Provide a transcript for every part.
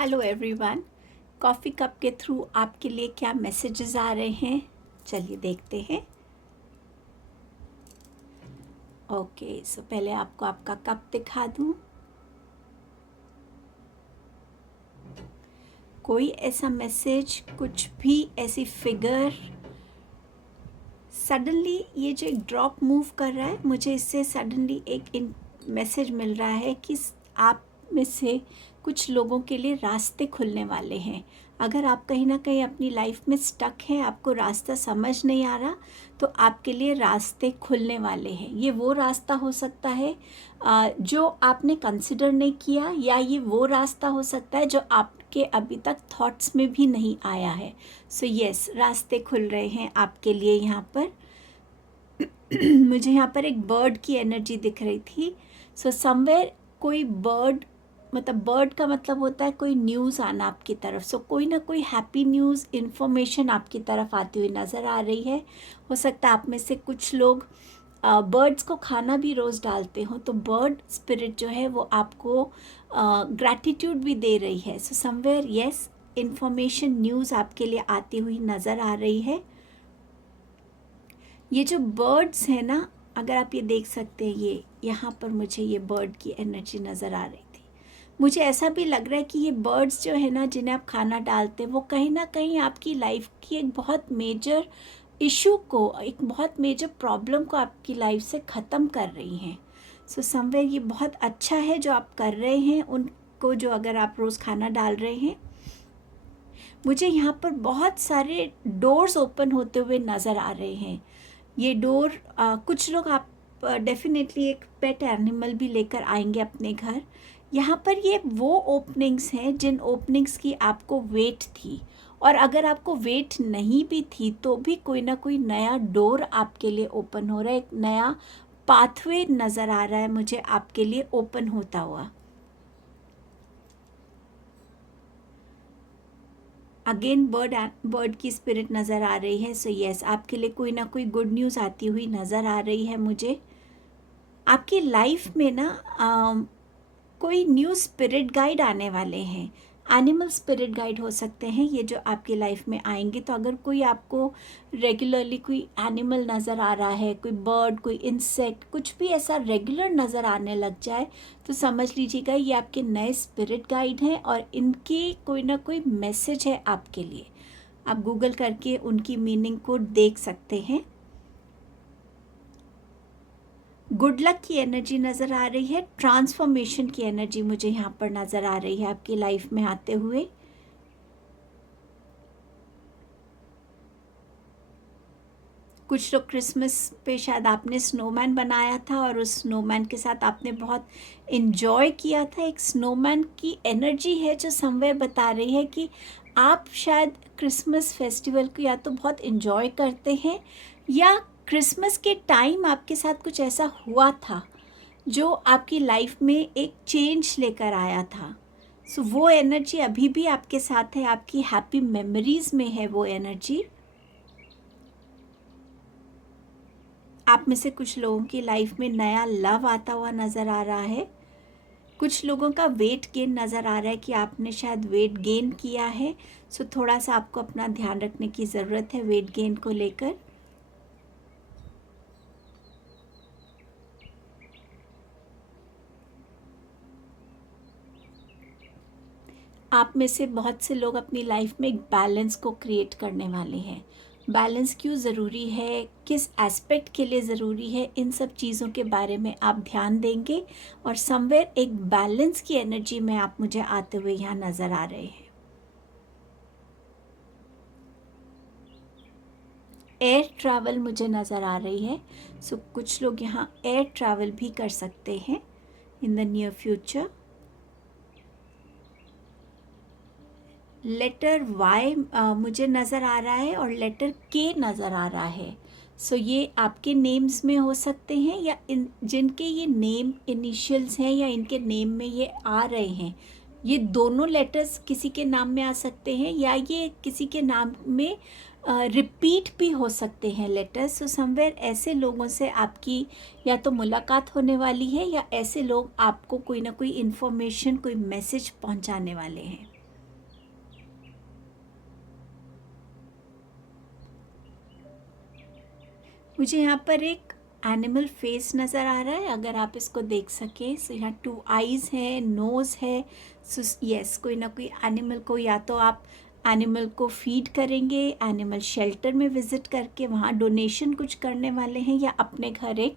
Hello everyone. Coffee cup के through आपके लिए क्या मैसेजेस आ रहे हैं, चलिए देखते हैं। ओके, सो पहले आपको आपका कप दिखा दूं। कोई ऐसा मैसेज, कुछ भी ऐसी फिगर, सडनली ये जो एक ड्रॉप मूव कर रहा है, मुझे इससे सडनली एक मैसेज मिल रहा है कि आप में से कुछ लोगों के लिए रास्ते खुलने वाले हैं। अगर आप कहीं ना कहीं अपनी लाइफ में स्टक हैं, आपको रास्ता समझ नहीं आ रहा, तो आपके लिए रास्ते खुलने वाले हैं। ये वो रास्ता हो सकता है जो आपने कंसिडर नहीं किया, या ये वो रास्ता हो सकता है जो आपके अभी तक थॉट्स में भी नहीं आया है। सो यस, रास्ते खुल रहे हैं आपके लिए यहाँ पर। मुझे यहाँ पर एक बर्ड की एनर्जी दिख रही थी। सो समवेयर कोई बर्ड, मतलब बर्ड का मतलब होता है कोई न्यूज़ आना आपकी तरफ। सो कोई ना कोई हैप्पी न्यूज़, इन्फॉर्मेशन आपकी तरफ आती हुई नज़र आ रही है। हो सकता है आप में से कुछ लोग बर्ड्स को खाना भी रोज़ डालते हो, तो बर्ड स्पिरिट जो है वो आपको ग्रैटिट्यूड भी दे रही है। So somewhere yes, information, news आपके लिए आती हुई नज़र आ रही है। ये जो बर्ड्स हैं ना, अगर आप ये देख सकते हैं, ये यहाँ पर मुझे ये बर्ड की एनर्जी नज़र आ रही थी। मुझे ऐसा भी लग रहा है कि ये बर्ड्स जो है ना, जिन्हें आप खाना डालते हैं, वो कहीं ना कहीं आपकी लाइफ की एक बहुत मेजर इशू को, एक बहुत मेजर प्रॉब्लम को आपकी लाइफ से ख़त्म कर रही हैं। सो समवेयर ये बहुत अच्छा है जो आप कर रहे हैं उनको, जो अगर आप रोज़ खाना डाल रहे हैं। मुझे यहाँ पर बहुत सारे डोर्स ओपन होते हुए नज़र आ रहे हैं। ये डोर, कुछ लोग आप डेफिनेटली एक पेट एनिमल भी लेकर आएंगे अपने घर। यहाँ पर ये वो ओपनिंग्स हैं जिन ओपनिंग्स की आपको वेट थी, और अगर आपको वेट नहीं भी थी तो भी कोई ना कोई नया डोर आपके लिए ओपन हो रहा है। एक नया पाथवे नज़र आ रहा है मुझे आपके लिए ओपन होता हुआ। अगेन बर्ड की स्पिरिट नज़र आ रही है। सो यस, आपके लिए कोई ना कोई गुड न्यूज़ आती हुई नज़र आ रही है मुझे। आपकी लाइफ में ना कोई न्यू स्पिरिट गाइड आने वाले हैं। एनिमल स्पिरिट गाइड हो सकते हैं ये जो आपकी लाइफ में आएंगे। तो अगर कोई आपको रेगुलरली कोई एनिमल नज़र आ रहा है, कोई बर्ड, कोई इंसेक्ट, कुछ भी ऐसा रेगुलर नज़र आने लग जाए, तो समझ लीजिएगा ये आपके नए स्पिरिट गाइड हैं और इनकी कोई ना कोई मैसेज है आपके लिए। आप गूगल करके उनकी मीनिंग को देख सकते हैं। गुड लक की एनर्जी नज़र आ रही है। ट्रांसफॉर्मेशन की एनर्जी मुझे यहाँ पर नज़र आ रही है आपकी लाइफ में आते हुए। कुछ लोग क्रिसमस पे शायद आपने स्नोमैन बनाया था और उस स्नोमैन के साथ आपने बहुत इन्जॉय किया था। एक स्नोमैन की एनर्जी है जो समवेयर बता रही है कि आप शायद क्रिसमस फेस्टिवल को या तो बहुत इन्जॉय करते हैं, या क्रिसमस के टाइम आपके साथ कुछ ऐसा हुआ था जो आपकी लाइफ में एक चेंज लेकर आया था। सो वो एनर्जी अभी भी आपके साथ है, आपकी हैप्पी मेमोरीज में है वो एनर्जी। आप में से कुछ लोगों की लाइफ में नया लव आता हुआ नज़र आ रहा है। कुछ लोगों का वेट गेन नज़र आ रहा है कि आपने शायद वेट गेन किया है। सो थोड़ा सा आपको अपना ध्यान रखने की ज़रूरत है वेट गेन को लेकर। आप में से बहुत से लोग अपनी लाइफ में एक बैलेंस को क्रिएट करने वाले हैं। बैलेंस क्यों ज़रूरी है, किस एस्पेक्ट के लिए ज़रूरी है, इन सब चीज़ों के बारे में आप ध्यान देंगे, और समवेयर एक बैलेंस की एनर्जी में आप मुझे आते हुए यहाँ नज़र आ रहे हैं। एयर ट्रैवल मुझे नज़र आ रही है। सो कुछ लोग यहाँ एयर ट्रैवल भी कर सकते हैं in the near future. Letter Y मुझे नज़र आ रहा है और लेटर के नज़र आ रहा है। सो ये आपके नेम्स में हो सकते हैं, या इन जिनके ये नेम इनिशियल्स हैं या इनके नेम में ये आ रहे हैं, ये दोनों लेटर्स किसी के नाम में आ सकते हैं, या ये किसी के नाम में रिपीट भी हो सकते हैं लेटर्स। सो समवेयर ऐसे लोगों से आपकी या तो मुलाकात होने वाली है, या ऐसे लोग आपको कोई ना कोई इन्फॉर्मेशन, कोई मैसेज पहुंचाने वाले हैं। मुझे यहाँ पर एक एनिमल फेस नज़र आ रहा है, अगर आप इसको देख सकें। सो यहाँ 2 आईज़ है, नोज़ है। सो यस, कोई ना कोई एनिमल को, या तो आप एनिमल को फीड करेंगे, एनिमल शेल्टर में विज़िट करके वहाँ डोनेशन कुछ करने वाले हैं, या अपने घर एक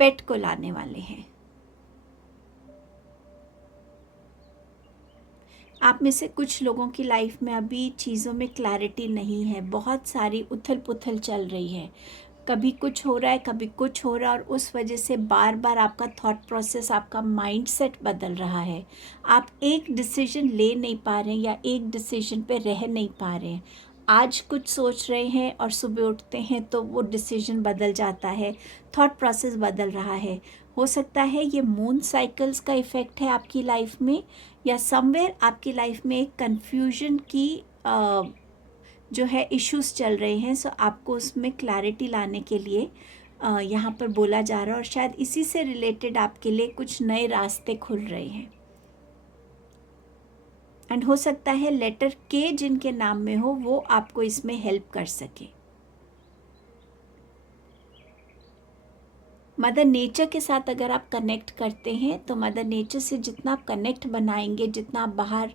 पेट को लाने वाले हैं। आप में से कुछ लोगों की लाइफ में अभी चीज़ों में क्लैरिटी नहीं है, बहुत सारी उथल पुथल चल रही है, कभी कुछ हो रहा है, कभी कुछ हो रहा है, और उस वजह से बार बार आपका थॉट प्रोसेस, आपका माइंडसेट बदल रहा है। आप एक डिसीजन ले नहीं पा रहे हैं, या एक डिसीजन पे रह नहीं पा रहे हैं। आज कुछ सोच रहे हैं और सुबह उठते हैं तो वो डिसीजन बदल जाता है, थॉट प्रोसेस बदल रहा है। हो सकता है ये मून साइकिल्स का इफ़ेक्ट है आपकी लाइफ में, या समवेयर आपकी लाइफ में एक कन्फ्यूजन की जो है इश्यूज चल रहे हैं। सो आपको उसमें क्लैरिटी लाने के लिए यहाँ पर बोला जा रहा है, और शायद इसी से रिलेटेड आपके लिए कुछ नए रास्ते खुल रहे हैं। एंड हो सकता है लेटर के जिनके नाम में हो वो आपको इसमें हेल्प कर सके। मदर नेचर के साथ अगर आप कनेक्ट करते हैं तो मदर नेचर से जितना आप कनेक्ट बनाएंगे, जितना आप बाहर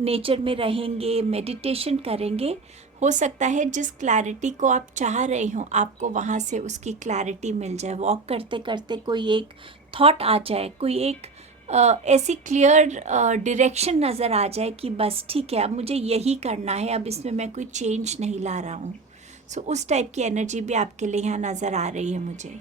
नेचर में रहेंगे, मेडिटेशन करेंगे, हो सकता है जिस क्लैरिटी को आप चाह रहे हो आपको वहाँ से उसकी क्लैरिटी मिल जाए। वॉक करते करते कोई एक थॉट आ जाए, कोई एक ऐसी क्लियर डायरेक्शन नज़र आ जाए कि बस ठीक है, अब मुझे यही करना है, अब इसमें मैं कोई चेंज नहीं ला रहा हूँ। सो उस टाइप की एनर्जी भी आपके लिए यहाँ नज़र आ रही है मुझे।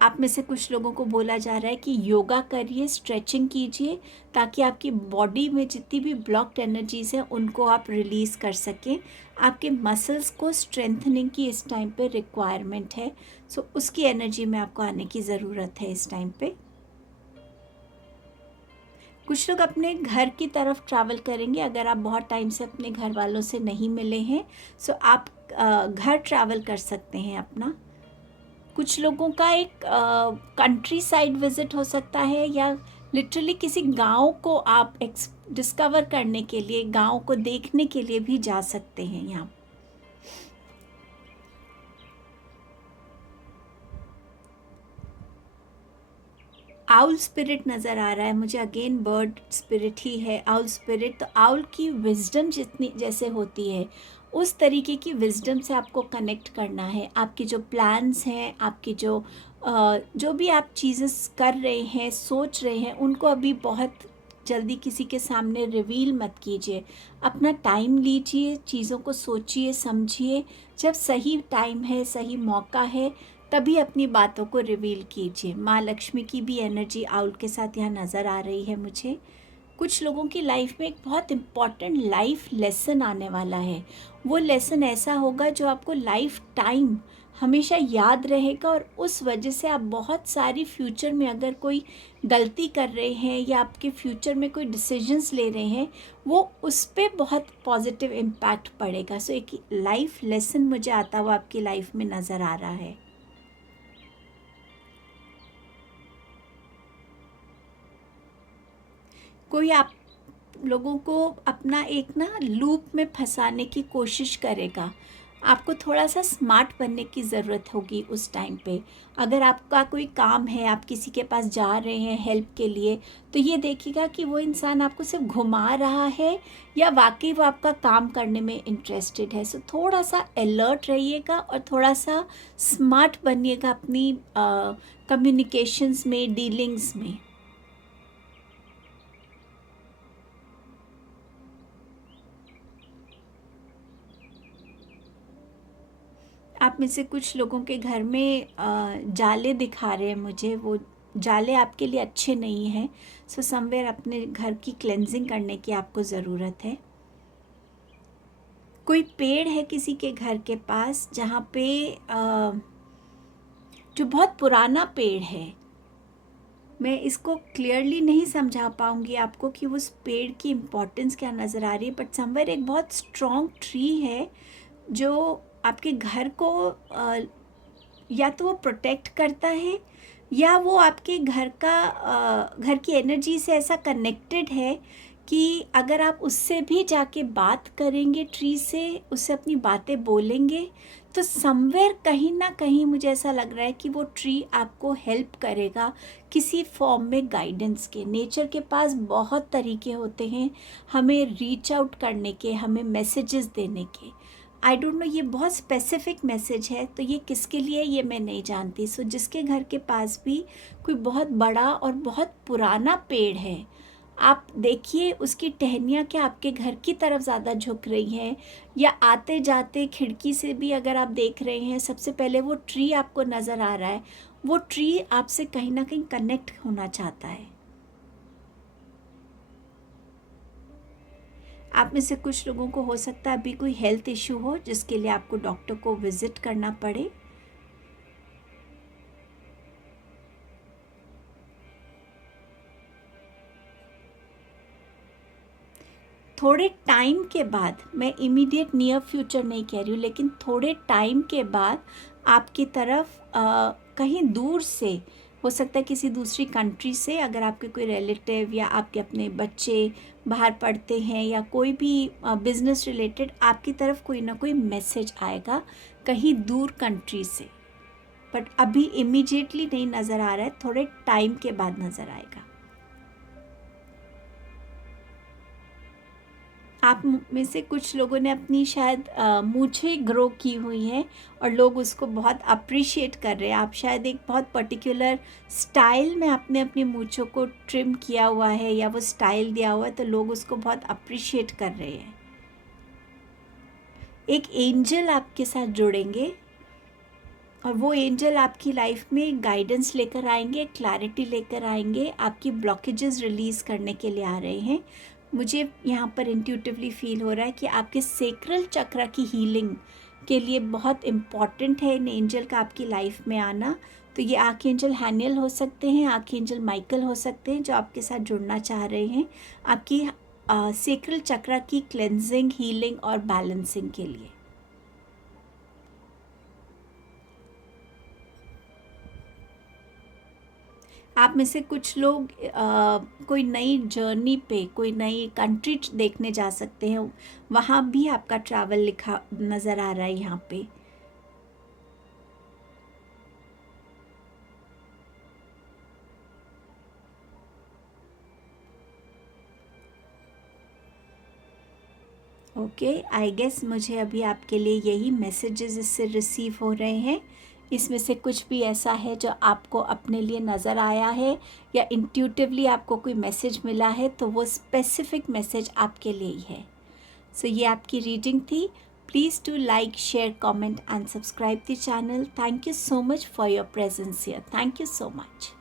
आप में से कुछ लोगों को बोला जा रहा है कि योगा करिए, स्ट्रेचिंग कीजिए, ताकि आपकी बॉडी में जितनी भी ब्लॉक्ड एनर्जीज़ हैं उनको आप रिलीज़ कर सकें। आपके मसल्स को स्ट्रेंथनिंग की इस टाइम पे रिक्वायरमेंट है। सो उसकी एनर्जी में आपको आने की ज़रूरत है इस टाइम पे। कुछ लोग अपने घर की तरफ ट्रैवल करेंगे, अगर आप बहुत टाइम से अपने घर वालों से नहीं मिले हैं सो आप घर ट्रैवल कर सकते हैं अपना। कुछ लोगों का एक कंट्री साइड विज़िट हो सकता है, या लिटरली किसी गांव को आप डिस्कवर करने के लिए, गांव को देखने के लिए भी जा सकते हैं यहाँ। आउल स्पिरिट नज़र आ रहा है मुझे, अगेन बर्ड स्पिरिट ही है आउल स्पिरिट। तो आउल की विजडम जितनी जैसे होती है उस तरीके की विजडम से आपको कनेक्ट करना है। आपकी जो प्लान्स हैं, आपकी जो भी आप चीज़ें कर रहे हैं, सोच रहे हैं, उनको अभी बहुत जल्दी किसी के सामने रिवील मत कीजिए। अपना टाइम लीजिए, चीज़ों को सोचिए, समझिए। जब सही टाइम है, सही मौका है, तभी अपनी बातों को रिवील कीजिए। माँ लक्ष्मी की भी एनर्जी आउल के साथ यहाँ नज़र आ रही है मुझे। कुछ लोगों की लाइफ में एक बहुत इम्पॉर्टेंट लाइफ लेसन आने वाला है। वो लेसन ऐसा होगा जो आपको लाइफ टाइम हमेशा याद रहेगा, और उस वजह से आप बहुत सारी फ्यूचर में अगर कोई गलती कर रहे हैं, या आपके फ्यूचर में कोई डिसीजंस ले रहे हैं, वो उस पर बहुत पॉजिटिव इम्पैक्ट पड़ेगा। सो एक लाइफ लेसन मुझे आता हुआ आपकी लाइफ में नज़र आ रहा है। कोई आप लोगों को अपना एक ना लूप में फंसाने की कोशिश करेगा। आपको थोड़ा सा स्मार्ट बनने की ज़रूरत होगी उस टाइम पे। अगर आपका कोई काम है, आप किसी के पास जा रहे हैं हेल्प के लिए, तो ये देखिएगा कि वो इंसान आपको सिर्फ घुमा रहा है, या वाकई वो आपका काम करने में इंटरेस्टेड है। सो थोड़ा सा अलर्ट रहिएगा और थोड़ा सा स्मार्ट बनिएगा अपनी कम्युनिकेशंस में, डीलिंग्स में। आप में से कुछ लोगों के घर में जाले दिखा रहे हैं मुझे, वो जाले आपके लिए अच्छे नहीं हैं। सो समवेयर अपने घर की क्लेंजिंग करने की आपको ज़रूरत है। कोई पेड़ है किसी के घर के पास जहाँ पे जो बहुत पुराना पेड़ है, मैं इसको क्लियरली नहीं समझा पाऊँगी आपको कि उस पेड़ की इम्पोर्टेंस क्या नज़र आ रही है, बट समवेयर एक बहुत स्ट्रॉन्ग ट्री है जो आपके घर को या तो वो प्रोटेक्ट करता है, या वो आपके घर की एनर्जी से ऐसा कनेक्टेड है कि अगर आप उससे भी जाके बात करेंगे ट्री से, उससे अपनी बातें बोलेंगे, तो समवेयर कहीं ना कहीं मुझे ऐसा लग रहा है कि वो ट्री आपको हेल्प करेगा किसी फॉर्म में गाइडेंस के। नेचर के पास बहुत तरीके होते हैं हमें रीच आउट करने के, हमें मैसेजेस देने के। आई डोंट नो ये बहुत स्पेसिफिक मैसेज है, तो ये किसके लिए ये मैं नहीं जानती। सो जिसके घर के पास भी कोई बहुत बड़ा और बहुत पुराना पेड़ है, आप देखिए उसकी टहनियाँ क्या आपके घर की तरफ ज़्यादा झुक रही हैं, या आते जाते खिड़की से भी अगर आप देख रहे हैं, सबसे पहले वो ट्री आपको नज़र आ रहा है, वो ट्री आपसे कहीं ना कहीं कनेक्ट होना चाहता है। आप में से कुछ लोगों को हो सकता है अभी कोई हेल्थ इश्यू हो जिसके लिए आपको डॉक्टर को विजिट करना पड़े। थोड़े टाइम के बाद, मैं इमीडिएट नियर फ्यूचर नहीं कह रही हूँ, लेकिन थोड़े टाइम के बाद आपकी तरफ कहीं दूर से, हो सकता है किसी दूसरी कंट्री से, अगर आपके कोई रिलेटिव या आपके अपने बच्चे बाहर पढ़ते हैं या कोई भी बिजनेस रिलेटेड, आपकी तरफ कोई ना कोई मैसेज आएगा कहीं दूर कंट्री से। बट अभी इमीडिएटली नहीं नज़र आ रहा है, थोड़े टाइम के बाद नज़र आएगा। आप में से कुछ लोगों ने अपनी शायद मूछें ग्रो की हुई हैं और लोग उसको बहुत अप्रिशिएट कर रहे हैं। आप शायद एक बहुत पर्टिकुलर स्टाइल में आपने अपनी मूछों को ट्रिम किया हुआ है या वो स्टाइल दिया हुआ है, तो लोग उसको बहुत अप्रिशिएट कर रहे हैं। एक एंजल आपके साथ जुड़ेंगे और वो एंजल आपकी लाइफ में गाइडेंस लेकर आएंगे, क्लैरिटी लेकर आएंगे, आपकी ब्लॉकेजेस रिलीज़ करने के लिए आ रहे हैं। मुझे यहाँ पर इंट्यूटिवली फील हो रहा है कि आपके सेक्रल चक्र की हीलिंग के लिए बहुत इम्पॉर्टेंट है इन एंजल का आपकी लाइफ में आना। तो ये आर्कएंजल हैनियल हो सकते हैं, आर्कएंजल माइकल हो सकते हैं, जो आपके साथ जुड़ना चाह रहे हैं आपकी सेक्रल चक्र की क्लेंजिंग, हीलिंग और बैलेंसिंग के लिए। आप में से कुछ लोग कोई नई जर्नी पे, कोई नई कंट्री देखने जा सकते हैं, वहाँ भी आपका ट्रैवल लिखा नज़र आ रहा है यहाँ पे। ओके, आई गेस मुझे अभी आपके लिए यही मैसेजेस इससे रिसीव हो रहे हैं। इसमें से कुछ भी ऐसा है जो आपको अपने लिए नज़र आया है या इंट्यूटिवली आपको कोई मैसेज मिला है, तो वो स्पेसिफिक मैसेज आपके लिए ही है। सो ये आपकी रीडिंग थी। Please to like, share, comment and subscribe the channel. Thank you so much for your presence here. Thank you so much.